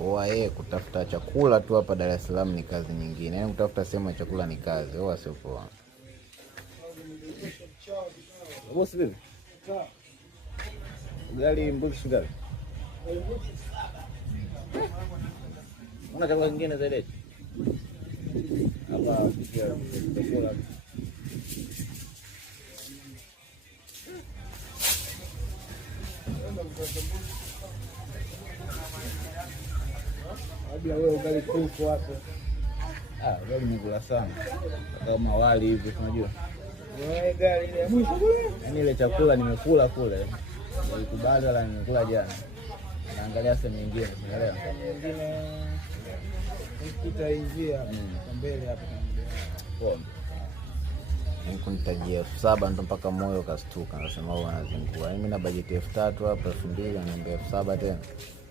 Oa kutafuta chakula tu hapa Dar es Salaam ni kazi nyingine. Yaani kutafuta sehemu ya chakula ni kazi. Oa sio poa. Bosi vipi? Ugali mbuzi shingapi? Una chakula kingine zaidi? Hapa chakula. Abia wewe ugali kuku hapo. Ugali nikula sana. Kama wali hivi unajua. Wewe gari ile mwisho kule. Yaani ile chakula nimekula kule. Nilikubadala nimekula jana. Naangalia sehemu nyingine, unaelewa? Nyingine tutaingia mbele hapo kwa kunitajia 7,000 ndo mpaka moyo kastuka. Nasema wao wanazingua. Mimi na bajeti 3,000 hapa 2,000 ananiambia 7,000 tena.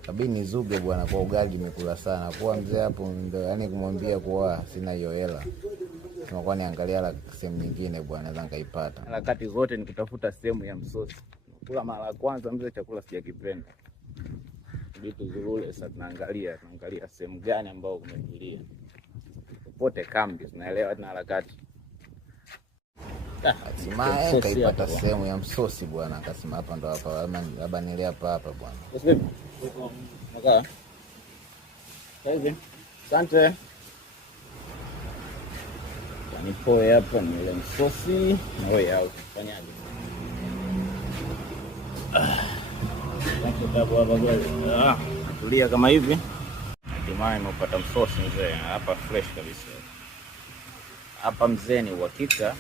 Kabidi nizuge bwana kwa ugali nimekula sana. Kwa mzee hapo ndio yani kumwambia kwa sina hiyo hela. Tunakuwa niangalia la sehemu nyingine bwana naweza nikaipata. Harakati zote nikitafuta sehemu ya msosi. Kula mara ya kwanza mzee chakula sijakipenda. Vitu zurule sasa tunaangalia sehemu gani ambao kumetulia. Popote kambi tunaelewa na harakati. Hatimaye kaipata sehemu ya msosi bwana, akasema hapa ndo hapa, labda nile hapa bwana. Maka. Hivi. Asante. Nipoe hapa nile msosi na wewe au fanyaje? Tulia kama hivi. Hatimaye nimepata msosi mzee hapa fresh kabisa. Hapa mzee ni uhakika.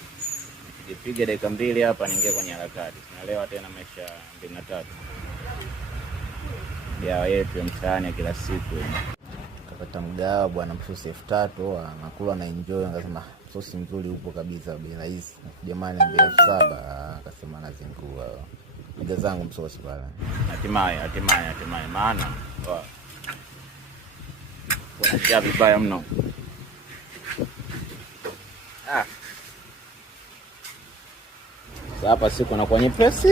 Nikipiga dakika 2 hapa niingia kwenye harakati. Tunaelewa tena maisha 23. Ya yetu ya mtaani kila siku. Kapata mgawa bwana msosi 3,000 anakula na enjoy akasema msosi mzuri upo kabisa bei rahisi. Jamani ndio 7,000 akasema nazingua. Piga zangu msosi pale. Hatimaye maana kuna njaa vibaya mno. Hapa siku na kwenye presi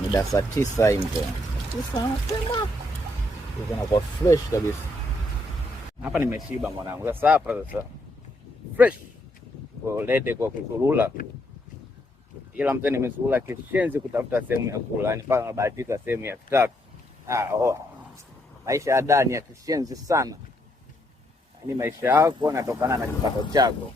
mida saa 9 hivi. 9 mapema. Uko kwa fresh kabisa. Hapa nimeshiba mwanangu. Sasa hapa fresh. Kwa lede kwa kuzurula. Ila mzee nimezurula kishenzi kutafuta sehemu ya kula. Yaani paka nabahatika sehemu ya 3. Maisha ya ndani ya kishenzi sana. Yaani maisha yako yanatokana na kipato chako.